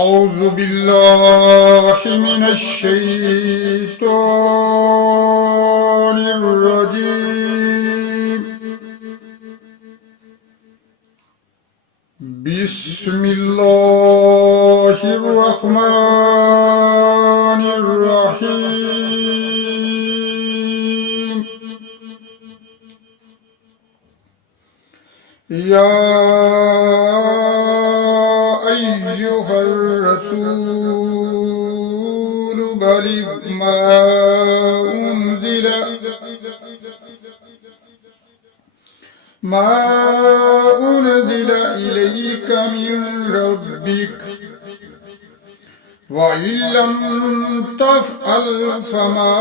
أعوذ بالله من الشيطان الرجيم. بسم الله الرحمن الرحيم. يا أيها الرسول بلغ ما أنزل إليك من ربك وإن لم تفعل فما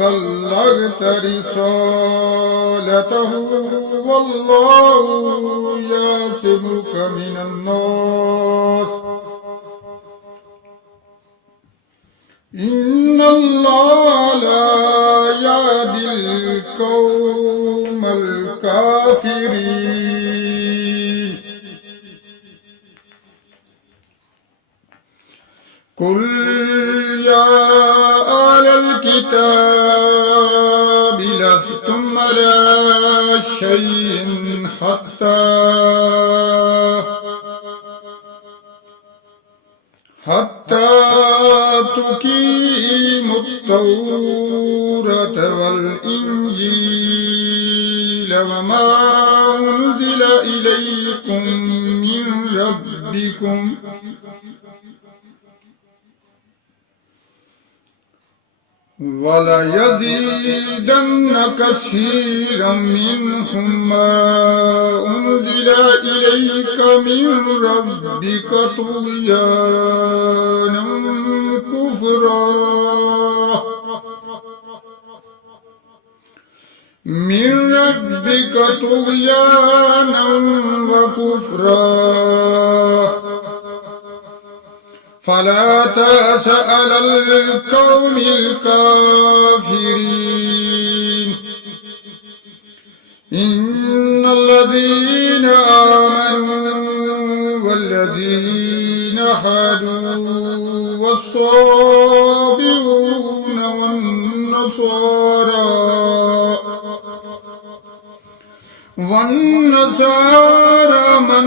بلغت رسالته والله يعصمك من الناس إن الله لا يهدي القوم الكافرين. قل يا أهل الكتاب لستم على شيء حتى تقيموا التوراة والإنجيل وما أنزل إليكم من ربكم وليزيدن كثيرا منهم ما أنزل إليك من ربك طغيانا كفرا وكفرا فلا تأس على القوم الكافرين. إن الذين آمنوا والذين هادوا والصابئون والنصارى من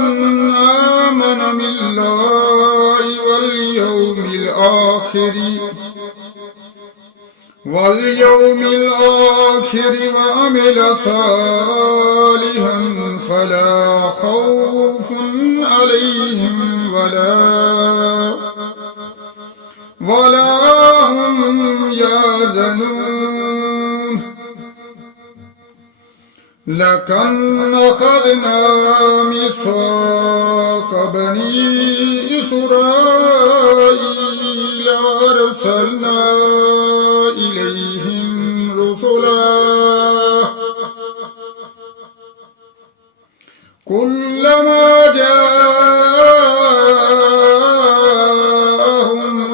آمن بالله واليوم الآخر وعمل صالحا فلا خوف عليهم ولا هم يحزنون. لقد أخذنا ميثاق بني إسرائيل وأرسلنا إليهم رسلا كلما جاءهم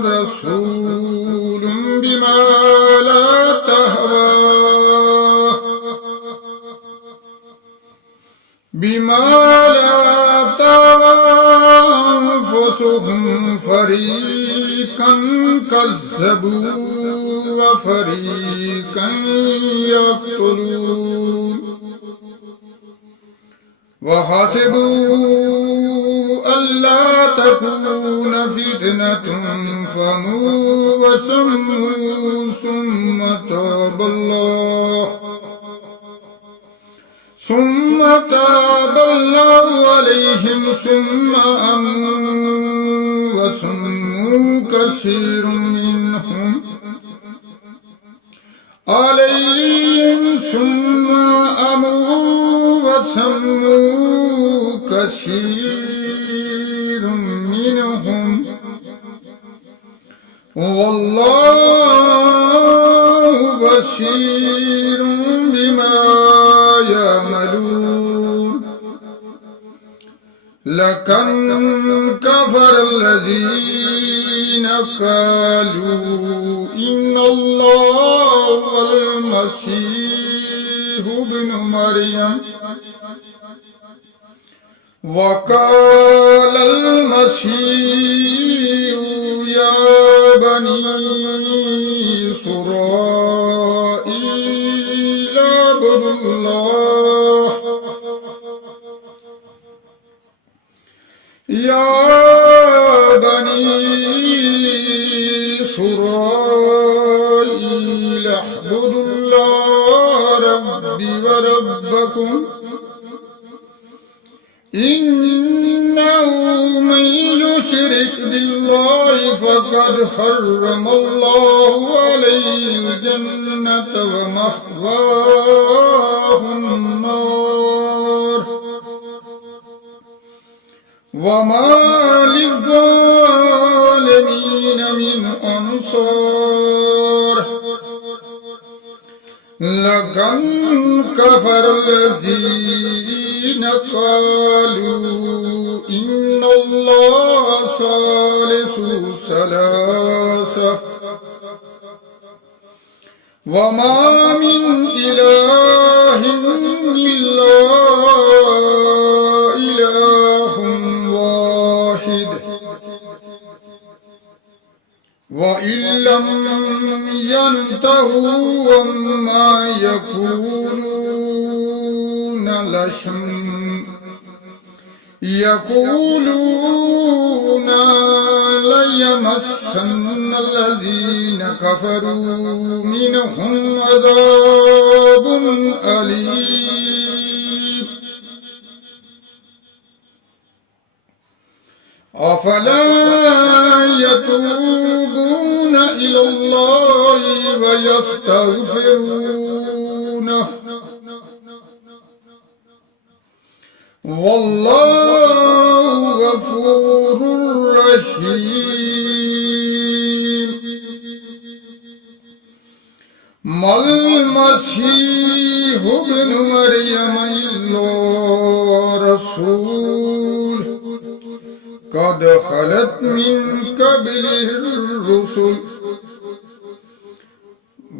رسول بما لا تهوى أنفسهم فريقا كذبوا وفريقا يقتلون وحسبوا ألا تكون فتنة فموا وسموا ثم تاب الله عليهم ثم أموا وسموا كثير منهم عليهم ثم أموا وسموا كثير منهم والله بصير بما يعملون. لقد كفر الذين قالوا إن الله هو المسيح ابن مريم وقال المسيح يا بني إسرائيل اعبدوا الله ربي وربكم إنه من يشرك بالله فقد حرم الله عليه الجنة ومأواه النار وما للظالمين من أنصار لقد كفر الذين قالوا إن الله ثالث ثلاثة وما من إله إلا إله واحد وإن لم ينتهوا وما يقولون ليمسن الذين كفروا منهم عذاب أليم أفلا يتوبون إلى الله ويستغفرونه والله غفور رحيم ما المسيح ابن مريم إلا رسول قد خلت من قبله الرسل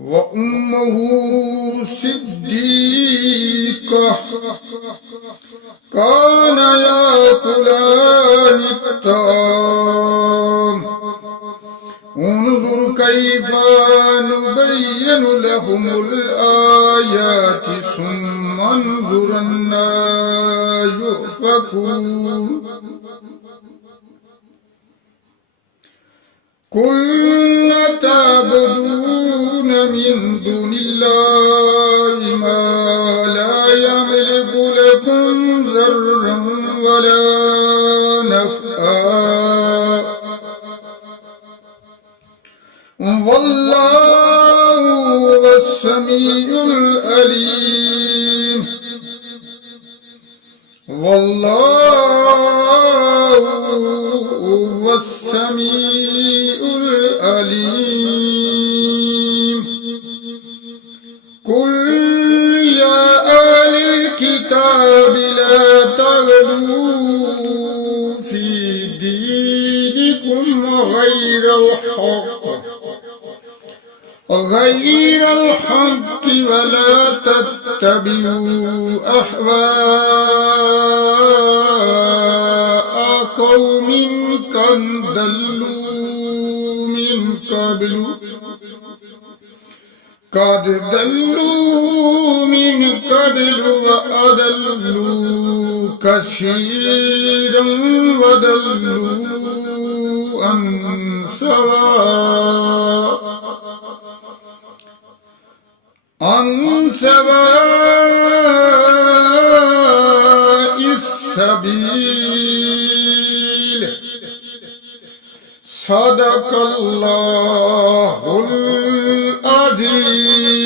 وأمه صديقة كان يأكلان الطعام انظر كيف نبين لهم الآيات ثم انظر أنى يؤفكون قل تعبدون من دون الله ما لا يملك لكم ضرا ولا نفعا والله هو السميع العليم والله هو السميع العليم قل يا أهل الكتاب لا تغلوا في دينكم غير الحق ولا تتبعوا أهواء قوم قد ضلوا من قبل وأضلوا كثيرا وضلوا عن سواء السبيل صدق الله العظيم.